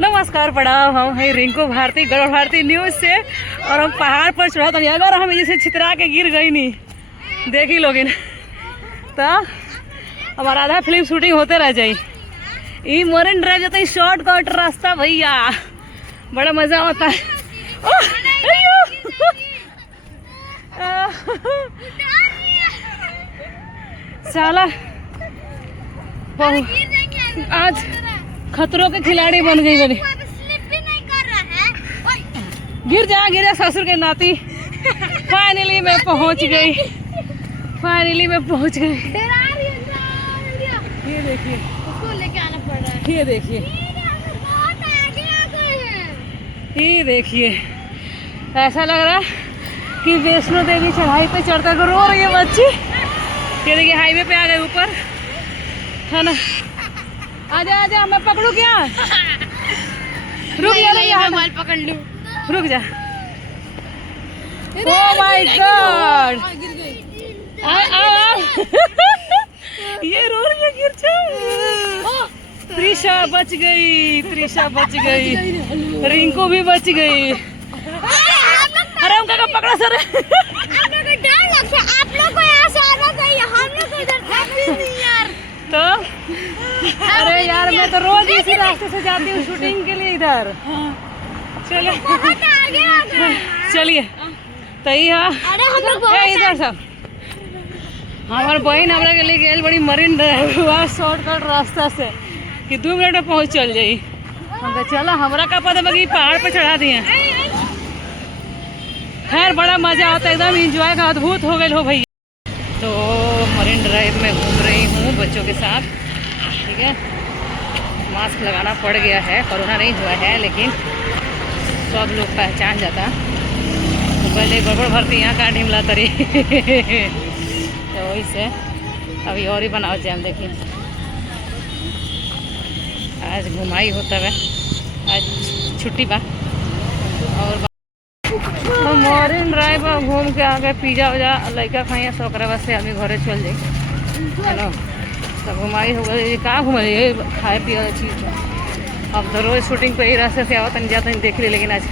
नमस्कार प्रणाम। हम है रिंकू भारती गढ़ भारती न्यूज़ से और हम पहाड़ पर चढ़ा तो अगर हम जैसे छितरा के गिर गई नहीं देखी लोग तो हमारा आधा फिल्म शूटिंग होते रह जाए। ये मरीन ड्राइव जाता है शॉर्टकट रास्ता भैया, बड़ा मज़ा आता है। साला आज खतरों के खिलाड़ी बन गई बनी। गिर जा ससुर के नाती। फाइनली मैं पहुंच गई, ये देखिए उसको लेके आना पड़ रहा है। ये देखिए ऐसा लग रहा है कि वैष्णो देवी चढ़ाई पे चढ़कर रो रही है बच्ची। ये देखिए हाईवे पे आ गए ऊपर, है ना। आजा मैं पकड़ू क्या? रुक जा, मोबाइल पकड़ लूं। रुक जा। ओह माय गॉड, ये रो रही है, गिर जा। त्रिशा बच गई, रिंकू भी बच गई। अरे उनका कब पकड़ा सर? आप लोग को डर लगता है, आप लोग को यहाँ से आना चाहिए, हम लोग को इधर नहीं यार। तो अरे यार मैं तो रोज इसी रास्ते से जाती हूँ शूटिंग के लिए इधर। चलिए तो इधर सब हमारे बहन हमरा के लिए गई बड़ी मरीन ड्राइव शॉर्टकट रास्ता से कि 2 मिनट में पहुँच चल जाई। हम कहा चला, हमरा का पता बगी पहाड़ पे चढ़ा दिए। खैर बड़ा मजा आता है, एकदम इंजॉय का अद्भुत हो गए हो भैया। तो मरीन ड्राइव में घूम रही हूँ बच्चों के साथ, ठीक है। मास्क लगाना पड़ गया है, कोरोना नहीं हुआ है लेकिन सब लोग पहचान जाता। तो पहले गड़बड़ भरती यहाँ का ढिमला तरी तो वही से अभी और ही बनाओ जाम। देखिए आज घुमाई होता है, आज छुट्टी बा और मरीन ड्राइव घूम के आ गए। पिज्जा वजा लड़का खाइए सौ करे से अभी घरे चल जाए, है ना। तो घुमाई हो गई, कहाँ घुमाई खाए पिए वाला चीज़। अब तो रोज़ शूटिंग पे ही रास्ते से आवत नहीं जाता नहीं देख ली, लेकिन आज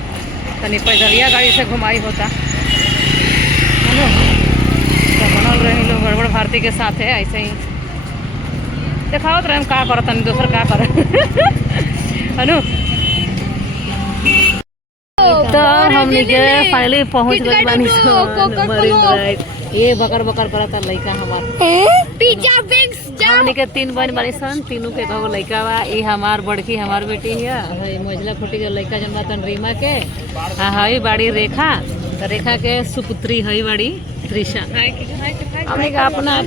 तनी पैदलिया गाड़ी से घुमाई होता, है ना। तो बनल रहे लोग गड़बड़ भारती के साथ है, ऐसे ही दिखावत रहे हम का करत नहीं दोसर का कर, है ना। तो हमने के फाइनली पहुंच गए बानी मरीन ड्राइव। ये बकर करता लड़का हमार पिज्जा विंग्स हमने के 3 बहन बानी सन, तीनों के एगो लड़का बा। ये हमार बड़की हमार बेटी है, मझला फुटी के लड़का जन बातन रीमा के। हई बाड़ी रेखा, तो रेखा के सुपुत्री हई बाड़ी त्रिशा। हमने का अपना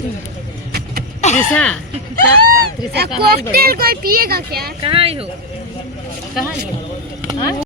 त्रिशा कॉकटेल कोई पिएगा क्या? कहाँ हो